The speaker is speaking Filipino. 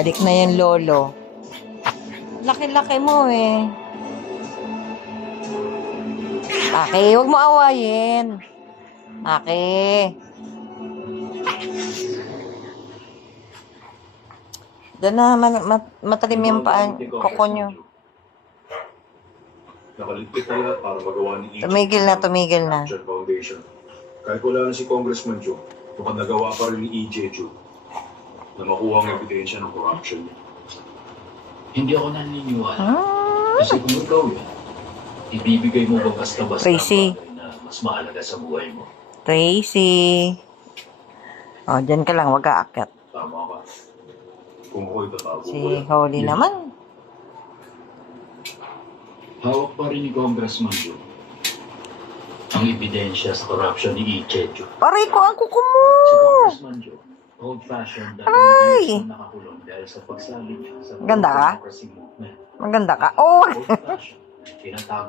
Balik na yung lolo. Laki-laki mo eh. Aki, huwag mo awayin. Aki. Doon na, matalim yung paan, kuko nyo. Nakaligpit na lahat para magawa ni EJ. Tumigil na. Foundation. Kahit wala na si Congressman Joe, mukhang nagawa pa rin ni EJ Joe na makuha ang ebidensya ng corruption niya. Hindi ako naniniwala. Kasi kung ikaw yun, ibibigay mo ba basta-basta ang Tracy. bagay na mas mahalaga sa buhay mo? Tracy. O, dyan ka lang, wag aakyat. Tama ka. Kung ako'y tatago Si ko yan. Holly naman. Hawak pa rin ni Congressman Joe ang ebidensya sa corruption ni Ichecho. Aray ko, ang kuko mo! Si Congressman Joe, old-fashioned dahil years na nakakulong dahil sa pagsalit niya sa Ganda ka? democracy movement. Maganda ka. Oh! Old-fashioned, tinatawag